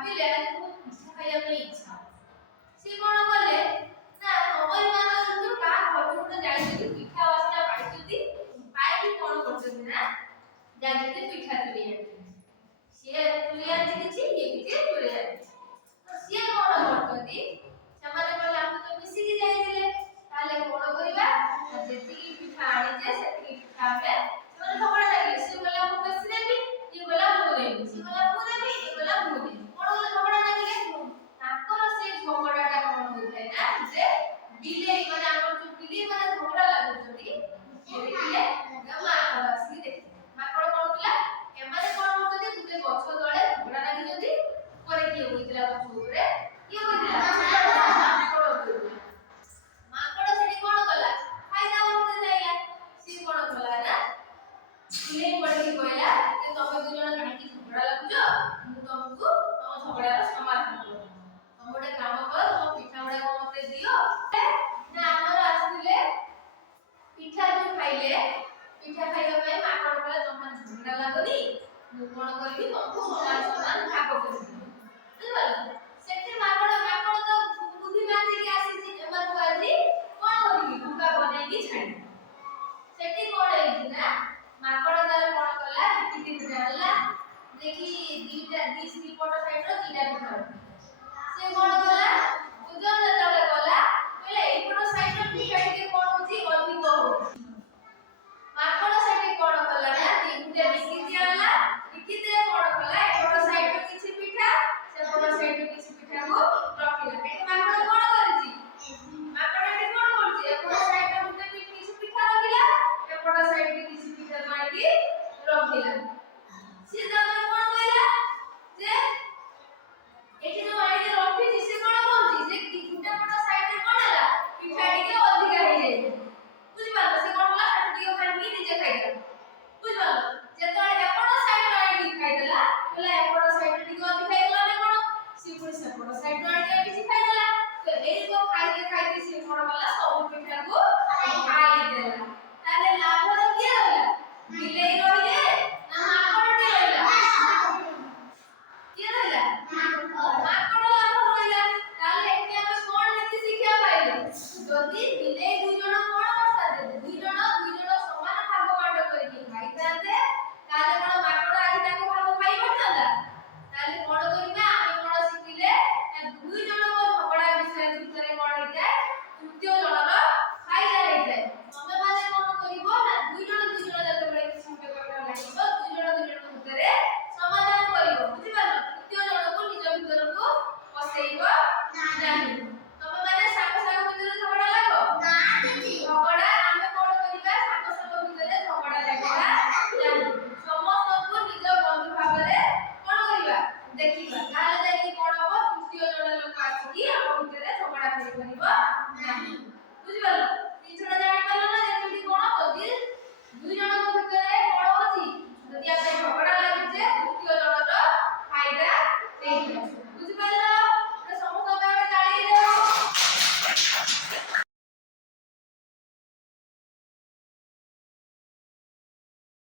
ଭାବିଲେ ଆଜି ମୁଁ ପିଠା ଖାଇବା ପାଇଁ ଇଚ୍ଛା ସେ କଣ କଲେ ନା ସମୟ ମାନନ୍ତୁ କାହା ଘରକୁ ଗୋଟେ ଯାଇଛନ୍ତି ପିଠା ବାସ୍ନା ପାଇଛନ୍ତି ପାଇକି କଣ କରୁଛନ୍ତି ନା ଯାଇଛନ୍ତି ପିଠା ତୁଳି ଆଣିଛନ୍ତି ସିଏ ତୁଳି ଆଣିଛି କିଛି ଇଏ କିଛି ତୁଳି ଆଣିଛି ତ ସିଏ କଣ କରୁଛନ୍ତି ସେମାନେ କହିଲେ ଆମେ ତ ମିଶିକି ଯାଇଥିଲେ ତାହେଲେ କଣ କରିବା ଯେତିକି ପିଠା ଆଣିଛେ ସେତିକି ପିଠା ଆମେ ସେମାନେ ଝଗଡ଼ା ଲାଗିଲେ ସିଏ କହିଲା ମୁଁ ବେଶୀ ଦେବି ଇଏ କହିଲା ମୁଁ ଦେବି ସିଏ କହିଲା ମୁଁ ଦେବି ଇଏ କହିଲା ମୁଁ ଦେବି କଣ କଲେ ଝଗଡ଼ା ଲାଗିଲେ ତାଙ୍କର ସେ ଝଗଡ଼ାଟା କଣ ହୋଇଥାଏ ନା ଯେ ବିଲେଇ ମାନେ ଆମର ଯୋଉ ବିଲେଇ ମାନେ ଝଗଡ଼ା ଲାଗୁଛନ୍ତି ସେ ଦେଖିଲେ ମାଙ୍କଡ଼ ଆସିକି ଦେଖିଲେ ମାଙ୍କଡ଼ କଣ ଥିଲା ଏମାନେ କଣ କରୁଛନ୍ତି ଗୋଟେ ଗଛ ତଳେ ଝଗଡ଼ା ଲାଗିଛନ୍ତି ଉପରେ କିଏ ହୋଇଥିଲା ଗଛ ଉପରେ କିଏ ହୋଇଥିଲା ମାଙ୍କଡ଼ ସେଠି କଣ କଲା ଖାଇଦା ଉଠେ ଯାଇଲା ସିଏ କଣ କଲା ନା ବିଲେଇ ପଡ଼ିକି କହିଲା ଯେ ତମେ ଦୁଇ ଜଣ କାହିଁକି ଝଗଡ଼ା ଲାଗୁଛ ମୁଁ ତମକୁ ତମ ଝଗଡ଼ାର ସମାଧାନ କରିବି ତମେ ଗୋଟେ କାମ କର ତମ ପିଠା ଗୁଡ଼ାକ ମତେ ଦିଅ ନା ଆମର ଆସିଥିଲେ ପିଠା ଯୋଉ ଖାଇଲେ ପିଠା ଖାଇବା ପାଇଁ ମାଙ୍କଡ଼ କହିଲା ତମେ ଝଗଡ଼ା ଲାଗୁନି ମୁଁ କଣ କରିବି ତମକୁ ସମାନ ସମାନ ଭାଗ କରିବି ବୁଝିପାରିଲ ସେଠି ମାଙ୍କଡ଼ ତ ବୁଦ୍ଧି ମାଗିକି ଆସିଛି ଏମାନଙ୍କୁ ଆଜି କଣ କରିବି ଭୁକା ବନେଇକି ଛାଡ଼ି ସେଠି କଣ ହେଇଛି ନା ମାଙ୍କଡ଼ ତାର କଣ କଲା ଟିକି ଆଣିଲା ଦେଖି ଦି ପଟ ସାଇଡର ଦିଟା ପିଠା ସେ କଣ କଲା ଓଜନ ଯେତେବେଳେ ଗଲା କହିଲେ ଏଇପଟ ସାଇଡର ପିଠା ଟିକେ କଣ ହଉଛି ଅଧିକ ହଉଛି ମାଙ୍କଡ଼ ସେଠି କଣ କଲା ନା ତିନିଟା ଟିକି ଆଣିଲା ଟିକିରେ କଣ କଲା ଏପଟ ସାଇଡର କିଛି ପିଠା ସେପଟ ସାଇଡର କିଛି ପିଠାକୁ ରଖିଲା ଏଠି ମାଙ୍କଡ଼ କଣ କରିଛି ମାଙ୍କଡ଼ ଏଠି କଣ କରୁଛି ଏପଟ ସାଇଡର ଗୋଟେ କିଛି ପିଠା ରଖିଲା ଏପଟ ସାଇଡରେ କିଛି ପିଠା ଆଣିକି ରଖିଲା ସିଏ ତାପରେ କଣ କହିଲା ଯେ ଏଠି ଯୋଉ ଆଣିକି ରଖିଛି ସେ କଣ କରୁଛି ଯେ ଗୋଟେ ପଟ ସାଇଡରେ କଣ ହେଲା ପିଠା ଟିକେ ଅଧିକା ହେଇଯାଇଛି ବୁଝିପାରିଲ ସେ କଣ କଲା ସେଠୁ ଟିକେ ଭାଙ୍ଗି ନିଜେ ଖାଇଦେଲା ବୁଝିପାରିଲ ଯେତେବେଳେ ଏପଟ ସାଇଡରେ ଆଣିକି ଖାଇଦେଲା କହିଲା ଏପଟ ସାଇଡରେ ଟିକେ ଅଧିକା ହେଇଗଲା ନା କଣ ସେ ପୁଣି ସେପଟ ସାଇଡରେ ଆଣିକି କିଛି ଖାଇଦେଲା ତ ଏଇ ଯୋଉ ଖାଇତେ ଖାଇତେ ସେ କଣ କଲା ସବୁ ପିଠାକୁ